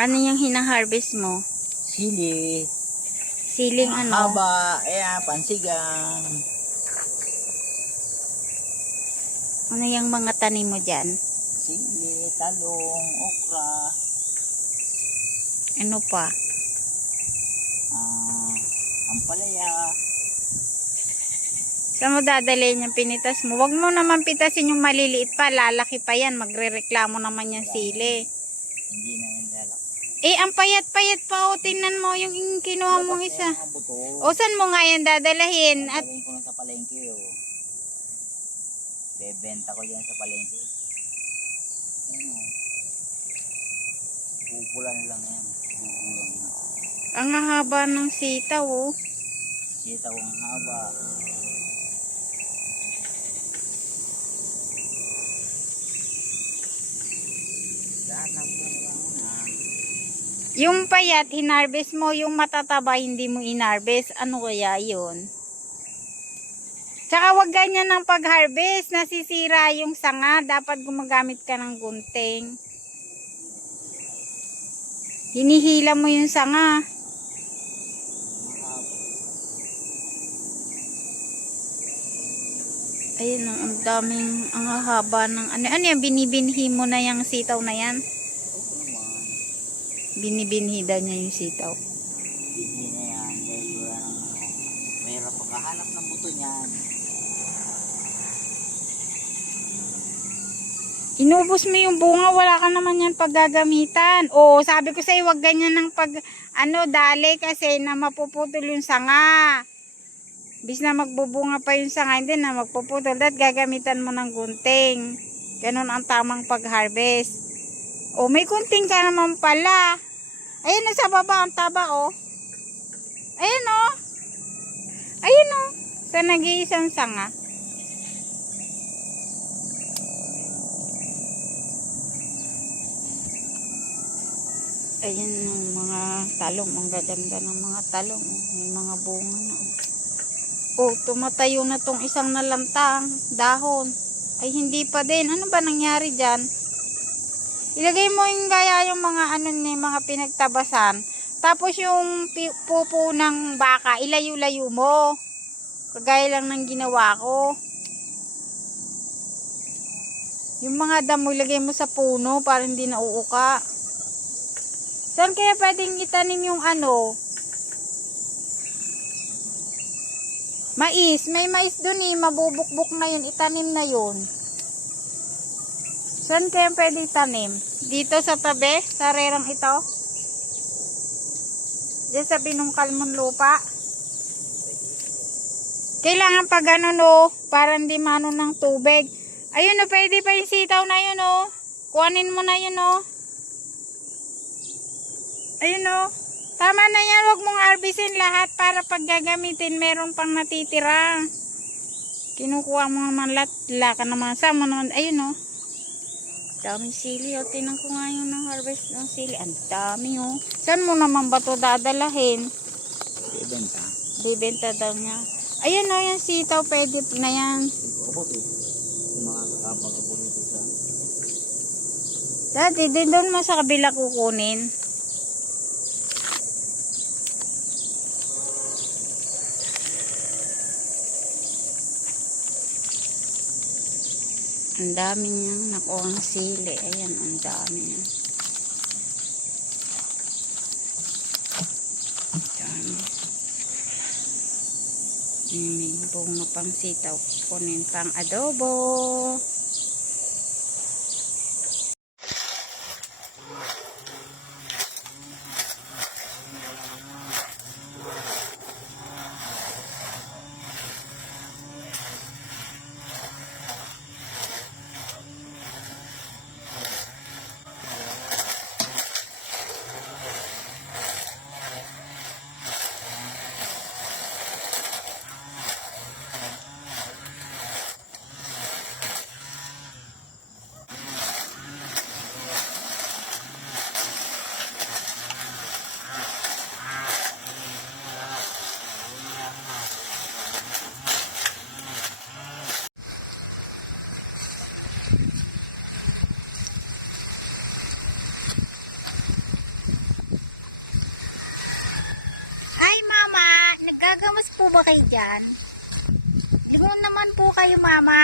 Ano yung hina-harvest mo? Sili. Siling ano? Haba. Ayan, pansigang. Ano yung mga tanim mo dyan? Sili, talong, okra. Ano pa? Ampalaya. Saan mo dadalhin yung pinitas mo? Huwag mo naman pitasin yung maliliit pa. Lalaki pa yan. Magre-reklamo naman yung sili. Hindi na yan lalaki. Eh, ang payat-payat pa. O, tingnan mo yung kinuha mong isa. O, saan mo nga yan dadalahin? At Dadalhin ko lang sa palengke. Oh. Bebenta ko yan sa palengke. Ayan o. Pupulan lang yan. Pupulan na. ang haba ng sitaw, oh. Sitaw ang haba. Lahat ng pulang na. Yung payat, hinarvest mo. Yung matataba, hindi mo inharvest. Ano kaya yun? Tsaka wag ganyan ng pag-harvest. Nasisira yung sanga. Dapat gumagamit ka ng gunting. Hinihila mo yung sanga. Ayun, ang daming, ang haba ng, ano yan, binibinhi mo na yung sitaw na yan? Oo naman. Binibinhi daw niya yung sitaw. Hindi na yan. Dahil wala nang mahirap pagkahanap ng buto niyan. Inubos mo yung bunga, wala ka naman yan paggagamitan. O, sabi ko sa'yo, wag ganyan ng dali kasi na mapuputol yung sanga. Bis na magbubunga pa yung sanga, hindi na magpuputol. At gagamitan mo ng gunting. Ganon ang tamang pag-harvest. O, may gunting ka naman pala. Ayun na sa baba, ang taba, o. Ayun, o. Ayun, o. Sa nag-iisang sanga. Ayan yung mga talong. Ang gaganda ng mga talong. May mga bunga na. Oh, tumatayo na tong isang nalantang dahon. Ay, hindi pa din. Ano ba nangyari dyan? Ilagay mo yung gaya yung mga mga pinagtabasan. Tapos yung pupo ng baka, ilayo-layo mo. Kagaya lang ng ginawa ko. Yung mga damo, ilagay mo sa puno para hindi nauuka. Saan kaya pwedeng itanim yung mais? May mais dun eh. Mabubukbuk na yun. Itanim na yun. Saan kaya pwede itanim? Dito sa tabi? Sa rerang ito? Diyan sa binungkal mong lupa? Kailangan pa ganun para hindi mano ng tubig. Ayun pwede pa yung sitaw na yun Kuhanin mo na yun Ayun Tama na yan. Huwag mong harvestin lahat para pag gagamitin meron pang natitira. Kinukuha mo naman lahat. Wala ka naman. Sama naman. Ayun daming sili Tinan ko nga yung harvest ng sili. Ang dami Saan mo naman ba ito dadalahin? Bebenta. Bibenta daw niya. Ayun yung sitaw. Pwede na yan. Kaputi. Yung mga kapag-kaputi sa. Dati din doon mo sa kabila kukunin. Ang dami niyang nakuhang sili. Ayan, ang dami niya. Dami. May bunga pang sitaw. Kunin pang adobo. kayo dyan. Limon naman po kayo, mama.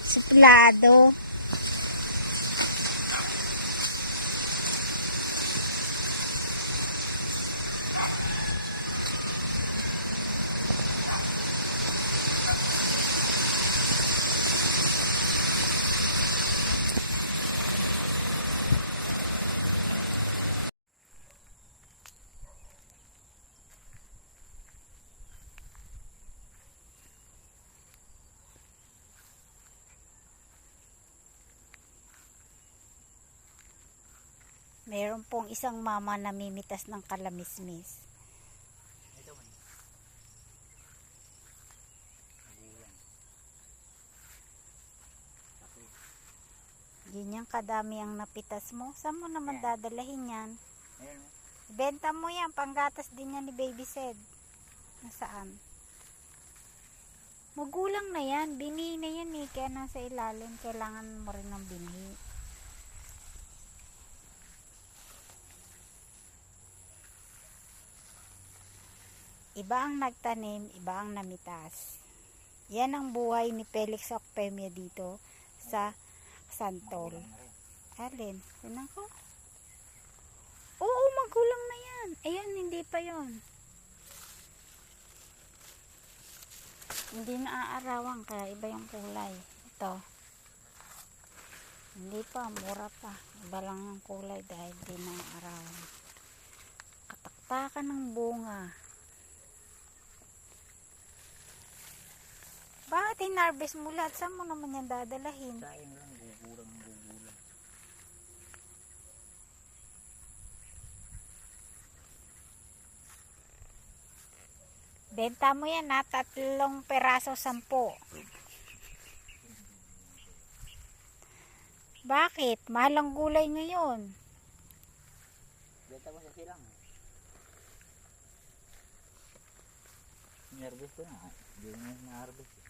Suplado. Meron pong isang mama na mimitas ng kalamismis. Ito man. Magulang. Tapos, Ganyan kadami ang napitas mo. Saan mo naman dadalahin yan? ayun. Benta mo yan. Panggatas din yan ni Baby Sed. Nasaan? Magulang na yan. Bini na yan eh. Kaya nasa ilalim. Kailangan mo rin ng bini. Iba ang nagtanim, iba ang namitas. Yan ang buhay ni Felix Ocpemia dito sa Santol. Alin? Tinan ko. Oo, magulang na yan. Ayun, hindi pa yon. Hindi na aarawan, kaya iba yung kulay. Ito. Hindi pa, mura pa. Iba lang yung kulay dahil di na aarawan. Kataktakan ng bunga. Bakit hinarvest mo lahat? Saan mo naman yan dadalahin? Sayang lang, gugulang. Benta mo yan ha, 3 peraso 10. Bakit? Mahal ang gulay ngayon. Benta ko sa silang. Nervous ko na. Hindi mo na harvest.